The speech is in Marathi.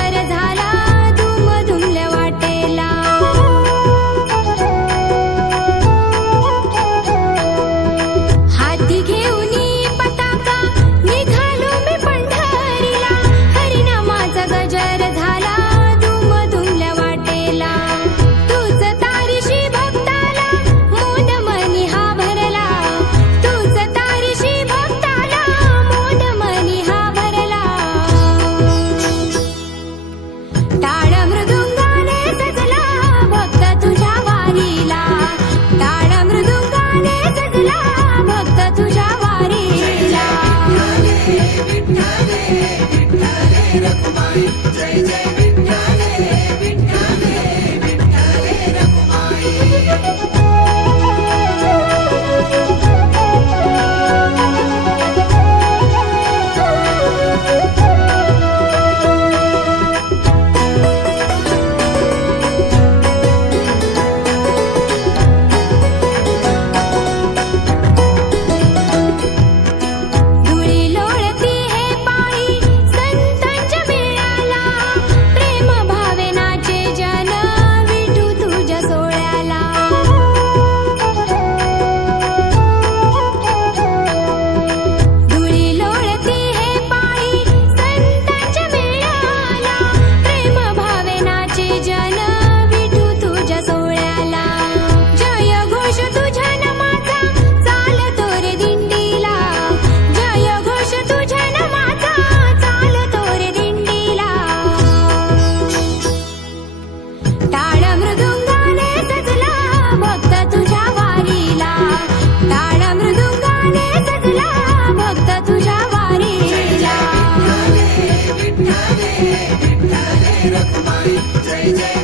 गजर झाला धूम धुमल्या वाटेला। हाती घेऊनी पताका निघालो मी पंढरीला, हरिनामाचा गजर झाला धूम धुमल्या वाटेला। तूच तारीशी भक्ताला मोद मनी हा भरला, तूच तारीशी भक्ताला मोद मनी हा भरला। टाळ मृदुंगाने सजला भक्त तुझ्या वारीला, टाळ मृदुंगाने सजला भक्त तुझ्या वारीला। जय जय विठ्ठले विठ्ठले विठ्ठले रखुमाई। धुळी लोळती हे पायी संतांच्या मेळ्याला, प्रेम भावनाचे जन विठू तुझ्या सोहळ्याला। धुळी लोळती हे पायी संतांच्या मेळ्याला, प्रेम भावनाचे जन विठू तुझ्या सोहळ्याला। जय घोष तुझ्या नामाचा चालतो रे दिंडीला, जय घोष तुझ्या नामाचा चालतो रे दिंडीला। टाळ मृदुंगाने सजला भक्त तुझ्या वारीला, टाळ मृदुंगाने सजला भक्त तुझ्या वारीला। विठ्ठले विठ्ठले विठ्ठले रखुमाई। जय जय